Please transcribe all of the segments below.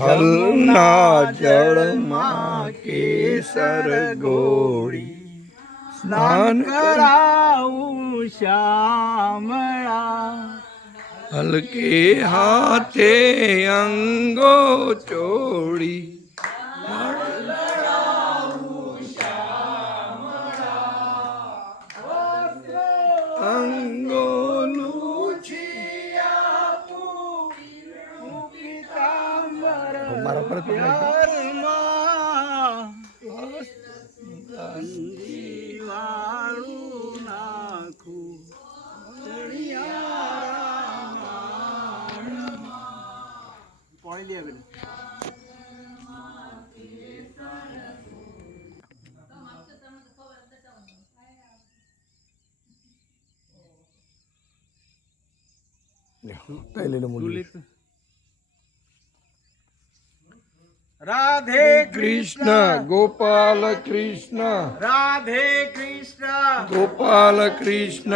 હલના જળમાં કેસર ગોળી સ્નાન કરાવું શ્યામળા હલકે હાથે અંગો ચોળી અંગો મારા પર વાળું નાખું પાણી લે पहले राधे कृष्ण गोपाल कृष्ण राधे कृष्ण गोपाल कृष्ण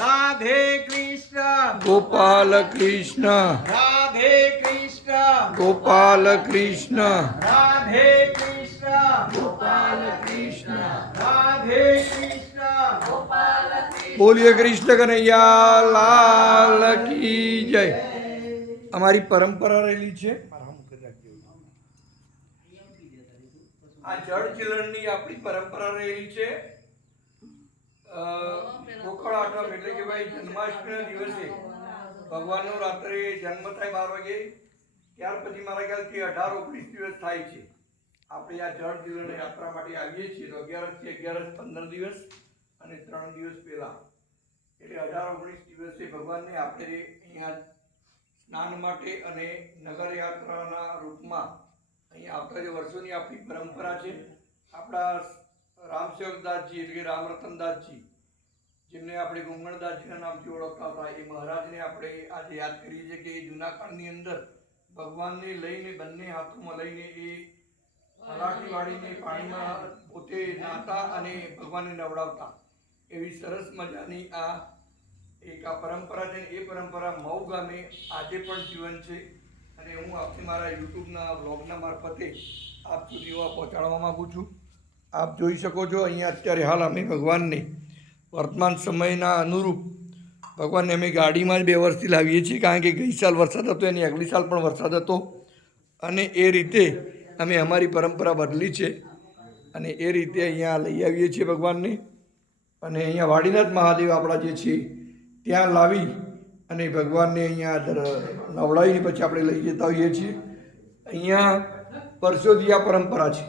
राधे कृष्ण गोपाल कृष्ण राधे कृष्ण गोपाल कृष्ण राधे कृष्ण गोपाल कृष्ण राधे कृष्ण गोपाल बोलिए कृष्ण कन्हैया लाल की जय। हमारी परंपरा रही है आ जड़ चिलणनी આપણી પરંપરા રહેલી છે। ગોકળ આઠમ એટલે કે ભાઈ જન્માષ્ટમીના દિવસે ભગવાનનો રાત્રે જન્મ થાય 12 વાગે, ત્યાર પછી મારા ખ્યાલથી 18-19 દિવસ થાય છે। આપણે આ જળ ચિલણ યાત્રા માટે આવીએ છીએ તો 11 થી 11 15 દિવસ અને 3 દિવસ પહેલા એટલે 18-19 દિવસે ભગવાનને આપણે અહીંયા સ્નાન માટે અને નગર યાત્રાના રૂપમાં અહીંયા આવતા જે વર્ષોની આપણી પરંપરા છે। આપણા રામસેવકદાસજી એટલે કે રામરતનદાસજી, જેમને આપણે ગુંગણદાસજીના નામથી ઓળખતા હતા, એ મહારાજને આપણે આજે યાદ કરીએ છીએ કે એ જૂના કાળની અંદર ભગવાનને લઈને બંને હાથોમાં લઈને એ હલાટી વાળીને પાણીમાં પોતે નાતા અને ભગવાનને નવડાવતા। એવી સરસ મજાની આ એક આ પરંપરા છે। એ પરંપરા મઉ ગામે આજે પણ જીવન છે અને હું આપને મારા યુટ્યુબના વ્લોગના મારફતે આપ સુધી પહોંચાડવા માગું છું। આપ જોઈ શકો છો અહીંયા અત્યારે હાલ અમે ભગવાનને વર્તમાન સમયના અનુરૂપ ભગવાનને અમે ગાડીમાં જ 2 વર્ષથી લાવીએ છીએ, કારણ કે ગઈ સાલ વરસાદ હતો, એની અગલી સાલ પણ વરસાદ હતો અને એ રીતે અમે અમારી પરંપરા બદલી છે અને એ રીતે અહીંયા લઈ આવીએ છીએ ભગવાનને અને અહીંયા વાડીનાથ મહાદેવ આપણા જે છે ત્યાં લાવી અને ભગવાનને અહીંયા નવડાવીને પછી આપણે લઈ જતા હોઈએ છીએ। અહીંયા વર્ષોથી આ પરંપરા છે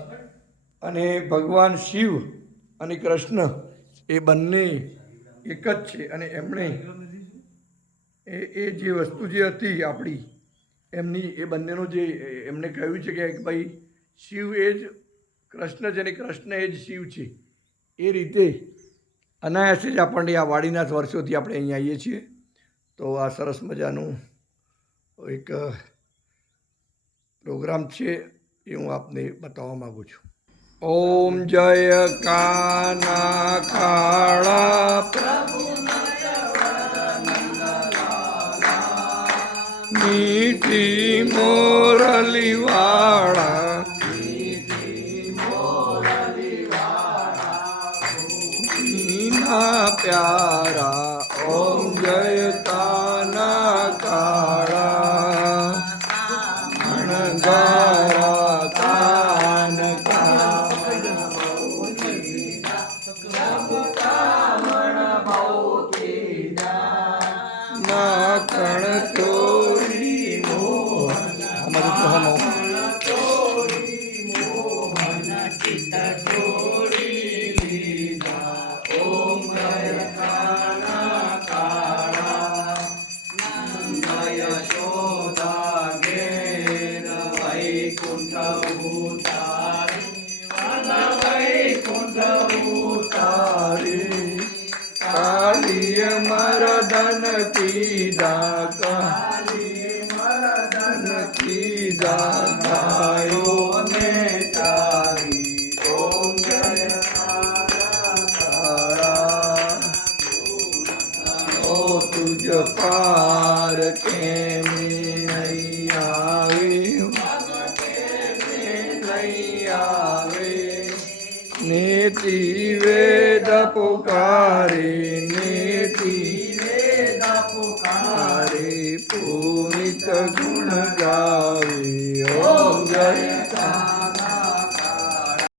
અને ભગવાન શિવ અને કૃષ્ણ એ બંને એક જ છે અને એમણે એ જે વસ્તુ જે હતી આપણી એમની એ બંનેનો જે એમણે કહ્યું છે કે ભાઈ શિવ એ જ કૃષ્ણ છે અને કૃષ્ણ એ જ શિવ છે। એ રીતે અનાયાસે જ આપણને આ વાડીનાથ વર્ષોથી આપણે અહીંયા આવીએ છીએ। તો આ સરસ મજાનું એક પ્રોગ્રામ છે એ હું આપને બતાવવા માગું છું। ઓમ જય કાના કાળા પ્રભુ મીઠી મોરલી વાળા प्यारा ओम जय काना काड़ा अणगारा कान नाकण चोरी मोहन काली मरदन पीदा काली मरदन पीदा गायो ने तारी ओम जय काला ओ तुझ पार के नहीं आई નીતિ વેદ પુકારે નીતિ પુનિત ગુણ ગાવે. ઓમ જય